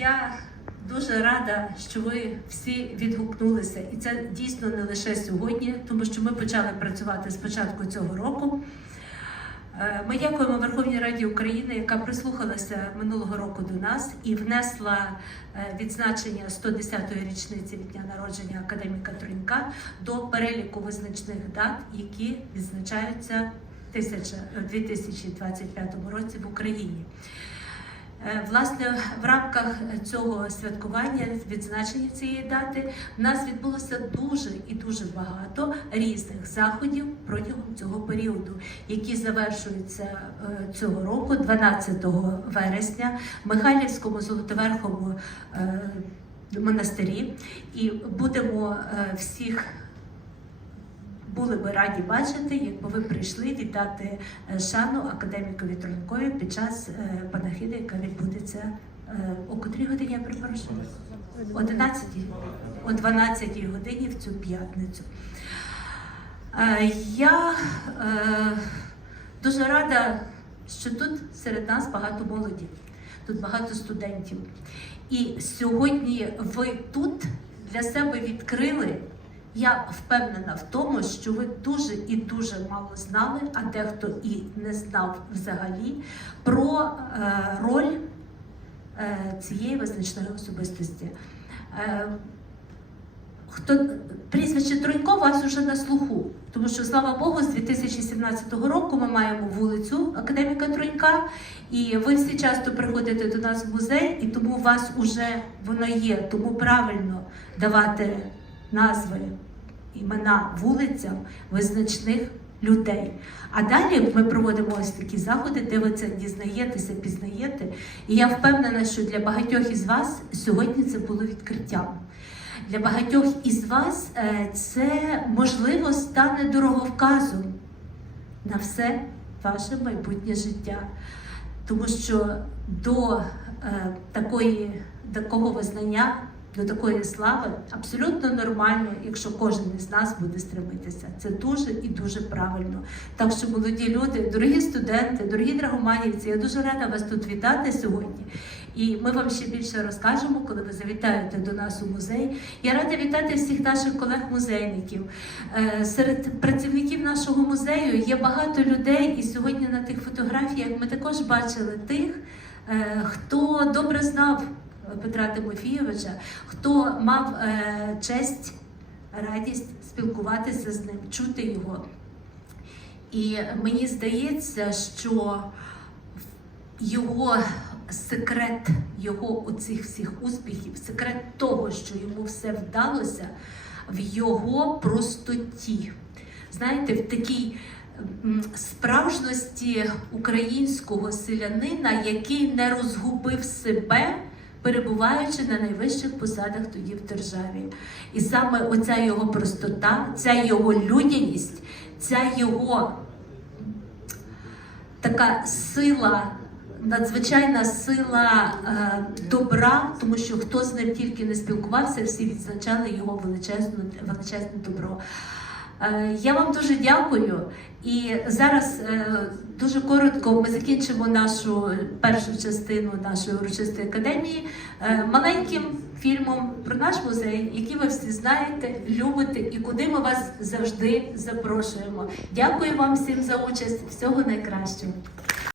Я дуже рада, що ви всі відгукнулися, і це дійсно не лише сьогодні, тому що ми почали працювати з початку цього року. Е, Ми дякуємо Верховній Раді України, яка прислухалася минулого року до нас і внесла е, відзначення 110-ї річниці від дня народження академіка Трунька до переліку визначних дат, які відзначаються в 2025 році в Україні. Е, Власне, в рамках цього святкування, відзначення цієї дати, в нас відбулося дуже і дуже багато різних заходів протягом цього періоду, які завершуються е, цього року, 12 вересня, в Михайлівському Золотоверховому е, монастирі. І будемо всіх були би раді бачити, якби ви прийшли віддати е, шану академікові Тронькові під час е, панахиди, яка відбудеться е, о котрій годині, я перепрошую? 11 о 12 годині в цю п'ятницю. Я дуже рада, що тут серед нас багато молоді, тут багато студентів. І сьогодні ви тут для себе відкрили. Я впевнена в тому, що ви дуже і дуже мало знали, а дехто і не знав взагалі про е, роль е, цієї визначної особистості. Е, Хто прізвище Тронько у вас уже на слуху, тому що слава Богу, з 2017 року ми маємо вулицю академіка Тронька, і ви всі часто приходите до нас в музей, і тому у вас уже воно є. Тому правильно давати назви, імена вулицям визначних людей. А далі ми проводимо ось такі заходи, де ви це дізнаєтеся, пізнаєте. І я впевнена, що для багатьох із вас сьогодні це було відкриттям. Для багатьох із вас е, це можливо стане дороговказом на все ваше майбутнє життя. Тому що до е, такої, такого визнання, до такої слави абсолютно нормально, якщо кожен із нас буде стремитися. Це дуже і дуже правильно. Так що, молоді люди, дорогі студенти, дорогі драгоманівці, я дуже рада вас тут вітати сьогодні. І ми вам ще більше розкажемо, коли ви завітаєте до нас у музей. Я рада вітати всіх наших колег-музейників. Е, Серед працівників нашого музею є багато людей, і сьогодні на тих фотографіях ми також бачили тих, е, хто добре знав Петра Тимофійовича, хто мав е, честь, радість спілкуватися з ним, чути його. І мені здається, що його секрет його оцих всіх успіхів, секрет того, що йому все вдалося, в його простоті. Знаєте, в такій справжності українського селянина, який не розгубив себе. Перебуваючи на найвищих посадах тоді в державі. І саме оця його простота, ця його людяність, ця його така сила, надзвичайна сила е, добра, тому що хто з ним тільки не спілкувався, всі відзначали його величезну, величезне добро. Е, Я вам дуже дякую. І зараз е, дуже коротко ми закінчимо нашу першу частину нашої урочистої академії е, маленьким фільмом про наш музей, який ви всі знаєте, любите і куди ми вас завжди запрошуємо. Дякую вам всім за участь. Всього найкращого.